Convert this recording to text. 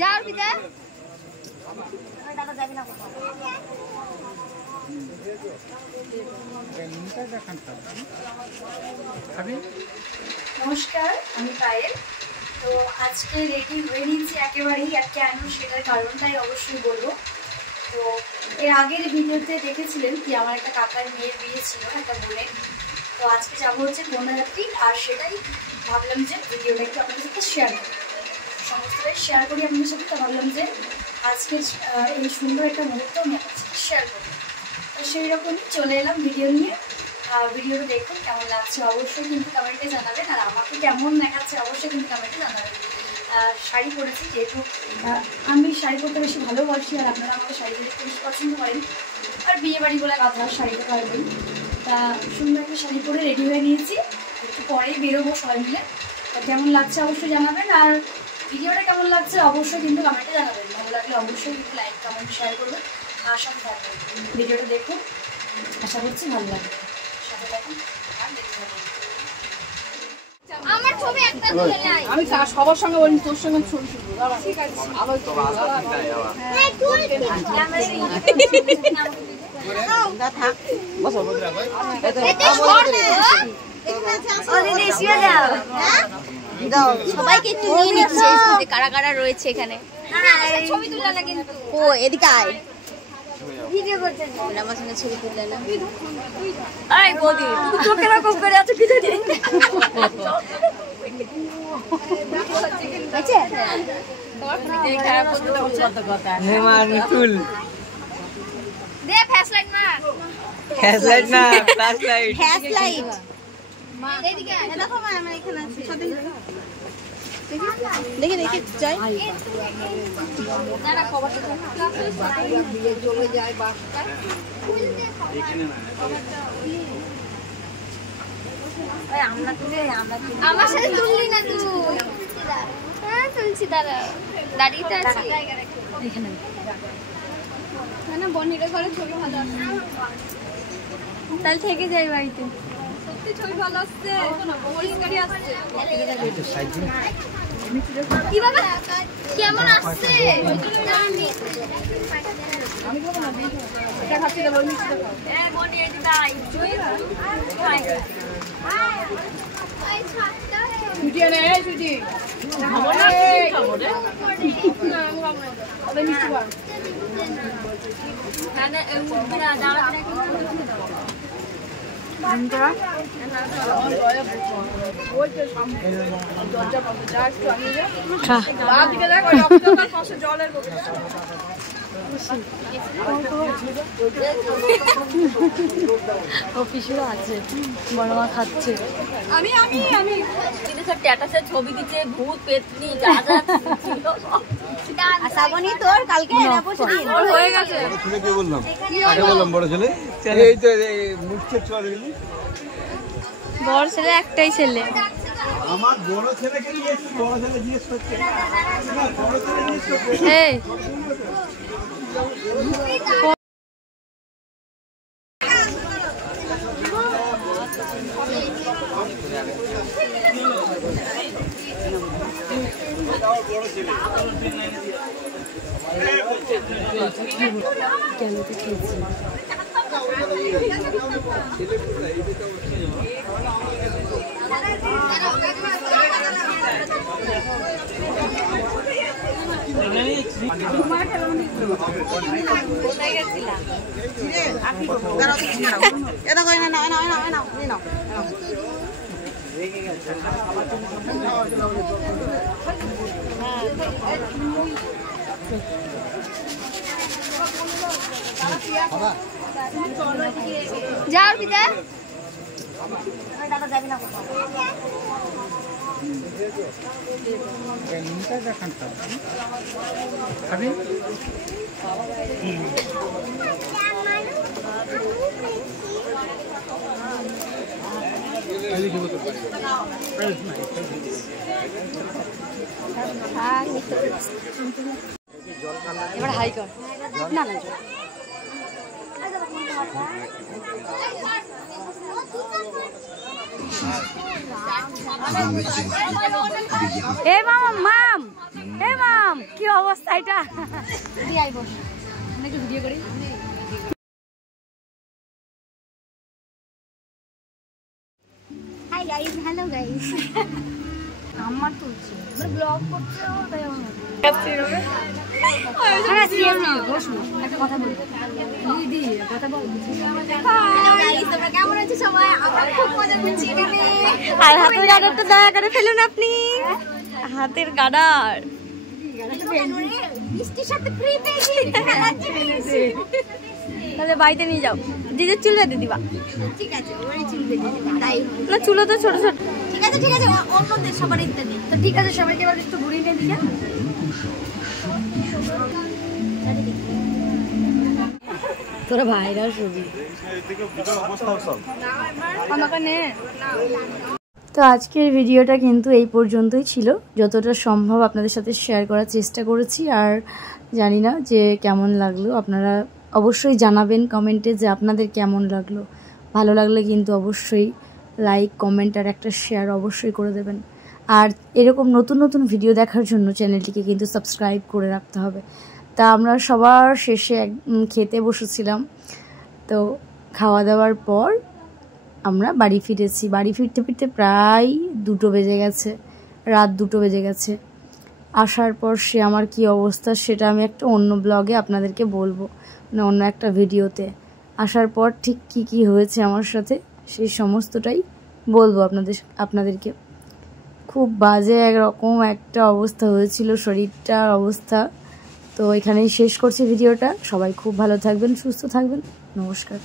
যাও পিতা নমস্কার, আমি পায়েল। তো আজকে রেডি হয়ে নিয়েছি একেবারেই, আর কেন সেটার কারণটাই অবশ্যই বলবো। তো এর আগের ভিডিওতে দেখেছিলেন কি আমার একটা কাকার মেয়ের বিয়ে ছিল, একটা বোনের। তো আজকে যাবো হচ্ছে কন্যাযাত্রী, আর সেটাই ভাবলাম যে ভিডিওটা একটু আপনাদের সাথে শেয়ার করি, সমস্তটাই শেয়ার করি আপনাদের সাথে। তো ভাবলাম যে আজকে এই সুন্দর একটা মুহূর্ত আমি আপনাদের সাথে শেয়ার করি। তো সেই রকমই চলে এলাম ভিডিও নিয়ে। ভিডিওটা দেখুন, কেমন লাগছে অবশ্যই কিন্তু কমেন্টে জানাবেন, আর আমাকে কেমন দেখাচ্ছে অবশ্যই কিন্তু কমেন্টে জানাবেন। শাড়ি পরেছি যেহেতু আমি শাড়ি পরতে বেশি ভালোবাসি, আর আপনারা আমাকে শাড়ি দেখতে বেশি পছন্দ করেন, আর বিয়ে বাড়ি বলে কথা শাড়িটা পারবেন। তা সুন্দর একটা শাড়ি পরে রেডি হয়ে নিয়েছি, একটু পরেই বেরোবো সবাই মিলে। তো কেমন লাগছে অবশ্যই জানাবেন, আর ভিডিওটা কেমন লাগছে অবশ্যই কিন্তু কমেন্টে জানাবেন। ভালো লাগলে অবশ্যই কিন্তু লাইক কমেন্ট শেয়ার করবেন, আর সাথে থাকবেন। ভিডিওটা দেখুন, আশা করছি ভালো লাগবে। সাথে থাকুন আর দেখতে থাকুন। আমার ছবি একটা তুলে নাই, আমি সবার সঙ্গে বলি, তোর সঙ্গে ছবি শুরু দাঁড়া। ঠিক আছে, আবার তো হ্যাঁ তুই আমরা এই না থাক বসো বন্ধুরা ভাই, এটা শর্ট ও দিদি শুয়ে যাও। হ্যাঁ দাও, সবাইকে একটু নিয়ে নিচ্ছে যে কারা কারা রয়েছে এখানে। হ্যাঁ ছবি তুললা না কিন্তু ও এদিকে আয়, ভিডিও করতে না, আমার সঙ্গে ছবি তুললে না। আয় বৌদি, তুই চোখে এরকম করে আছো কি জানি। আচ্ছা তোর ফোনে খারাপ করতে কত কথা। হে মা তুল দে ফ্ল্যাশ লাইট মা, ফ্ল্যাশ লাইট না ফ্ল্যাশ লাইট, ফ্ল্যাশ লাইট মা এদিকে আয়। দেখো মা আমরা এখানে আছি, দেখি দেখি যাই না না খবর তো দিয়ে চলে যায় বাসটা এখানে না এই আমরা তুলে আমার সাথে তুললি না তুই। হ্যাঁ তুলছি, দাঁড়া দাঁড়িয়ে আছি এখানে না না বনিরা ঘরে ছবি ভালো আসছে, তাহলে থেকে যাই বাড়িতে। সত্যি ছবি ভালো আসছে, পরিষ্কারই আসছে। কি বাবা কেমন আসছে আমি খাবো না, এটা খাচ্ছি না, বল মিষ্টি খাও। এ বনি এই তাই চুই খাই আই ছাড়টা ছুটি আনে, এই ছুটি খাবো না, খাবো রে না আমি খাবো না, ওই মিষ্টি খাও না না এই মুড়া দাঁড়া দাঁড়া ওই তো সামনে দরজা বন্ধ, যা একটু আনিয়ে যা বাঁ দিকে দেখ, ওই অপশনাল পাশে জলের বোতল অফিসও আছে, বড় মা খাচ্ছে। আমি আমি আমি কিন্তু সব স্ট্যাটাসে ছবি দিচ্ছে, ভূত পেতনি যা যা ছিল আসাবনি তোর কালকে না পরশুদিন হয়ে গেছে। ছেলে কি বললাম, আগে বললাম বড় ছেলে, এই তো মুখে চলে গেলি। বড় ছেলে একটাই ছেলে, আমার বড় ছেলেকে নিয়ে একটু বড় ছেলে জিজ্ঞেস করছে না, বড় ছেলে জিজ্ঞেস করছে এই যাও পিতা দাদা যাবি না কোথাও খাবি এবার হাই কর না না এ মাম এ মাম কি অবস্থা এটা? একটু ভিডিও করি। Hi guys, hello guys. আমার তুলছে মানে ব্লগ করছে তাই আমার একটা কথা বলবো। দিদি কথা বল। গাইস তোমরা কেমন আছো সবাই? আমরা খুব মজা করছি এখানে। আর হাতের গার্ডারটা দয়া করে ফেলুন আপনি। হাতের গার্ডার বৃষ্টির সাথে ফ্রি পেয়েছি। তাহলে বাড়িতে নিয়ে যাও, দিদির চুল বেঁধে দিবা। ঠিক আছে, ওরই চুল বেঁধে দিবা। তাই না, চুলও তো ছোট ছোট। ঠিক আছে ঠিক আছে, অন্যদের সবার ইত্যাদি। তো ঠিক আছে, সবাইকে এবার একটু ঘুরিয়ে নিয়ে দিকে। তোরা ভাইরাল ছবি আমাকে নে। তো আজকের ভিডিওটা কিন্তু এই পর্যন্তই ছিল। যতটা সম্ভব আপনাদের সাথে শেয়ার করার চেষ্টা করেছি। আর জানি না যে কেমন লাগলো, আপনারা অবশ্যই জানাবেন কমেন্টে যে আপনাদের কেমন লাগলো। ভালো লাগলে কিন্তু অবশ্যই লাইক, কমেন্ট আর একটা শেয়ার অবশ্যই করে দেবেন। আর এরকম নতুন নতুন ভিডিও দেখার জন্য চ্যানেলটিকে কিন্তু সাবস্ক্রাইব করে রাখতে হবে। তা আমরা সবার শেষে খেতে বসেছিলাম। তো খাওয়া দাওয়ার পর আমরা বাড়ি ফিরেছি। বাড়ি ফিরতে ফিরতে প্রায় 2টো বেজে গেছে, রাত 2টো বেজে গেছে। আসার পর সে আমার কি অবস্থা সেটা আমি একটা অন্য ব্লগে আপনাদেরকে বলবো, মানে অন্য একটা ভিডিওতে। আসার পর ঠিক কি হয়েছে আমার সাথে সেই সমস্তটাই বলবো আপনাদেরকে। খুব বাজে একরকম একটা অবস্থা হয়েছিল শরীরটার অবস্থা। তো এখানেই শেষ করছি ভিডিওটা। সবাই খুব ভালো থাকবেন, সুস্থ থাকবেন। নমস্কার।